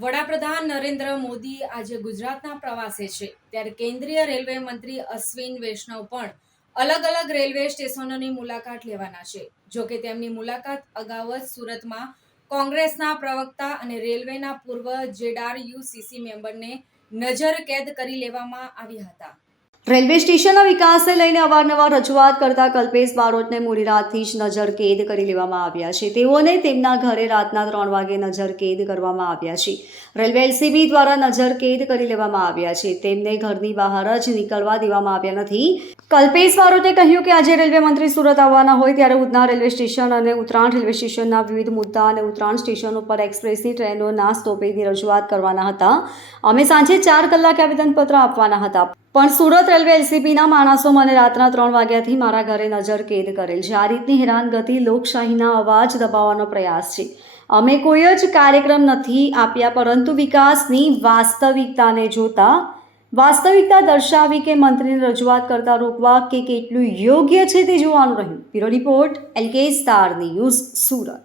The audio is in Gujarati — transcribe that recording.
વડાપ્રધાન નરેન્દ્ર મોદી આજે ગુજરાતના પ્રવાસે છે, ત્યારે કેન્દ્રીય રેલવે મંત્રી અશ્વિન વૈષ્ણવ પણ અલગ અલગ રેલવે સ્ટેશનોની મુલાકાત લેવાના છે. જોકે તેમની મુલાકાત અગાઉ જ સુરતમાં કોંગ્રેસના પ્રવક્તા અને રેલવેના પૂર્વ જેડઆરયુસીસી મેમ્બરને નજરકેદ કરી લેવામાં આવ્યા હતા. રેલવે સ્ટેશનના વિકાસને લઈને અવારનવાર રજૂઆત કરતા કલ્પેશ બારોટને મોડી રાતથી જ નજરકેદ કરી લેવામાં આવ્યા છે. તેઓને તેમના ઘરે રાતના 3 વાગે નજરકેદ કરવામાં આવ્યા છે. રેલવે એલસીબી દ્વારા નજરકેદ કરી લેવામાં આવ્યા છે. તેમને ઘરની બહાર જ નીકળવા દેવામાં આવ્યા નથી. કલ્પેશ બારોટે કહ્યું કે આજે રેલવે મંત્રી સુરત આવવાના હોય ત્યારે ઉધના રેલવે સ્ટેશન અને ઉત્તરાણ રેલવે સ્ટેશનના વિવિધ મુદ્દા અને ઉત્તરાણ સ્ટેશન ઉપર એક્સપ્રેસની ટ્રેનોના સ્ટોપેજની રજૂઆત કરવાના હતા. અમે સાંજે 4 કલાકે આવેદનપત્ર આપવાના હતા, પણ સુરત રેલવે એલસીબીના માણસો મને રાતના 3 વાગ્યાથી મારા ઘરે નજરકેદ કરેલ છે. આ રીતની હેરાનગતિ લોકશાહીના અવાજ દબાવવાનો પ્રયાસ છે. અમે કોઈ જ કાર્યક્રમ નથી આપ્યા, પરંતુ વિકાસની વાસ્તવિકતાને જોતા વાસ્તવિકતા દર્શાવી કે મંત્રીને રજૂઆત કરતા રોકવા કે કેટલું યોગ્ય છે તે જોવાનું રહ્યું. Bureau report LK star news, Surat.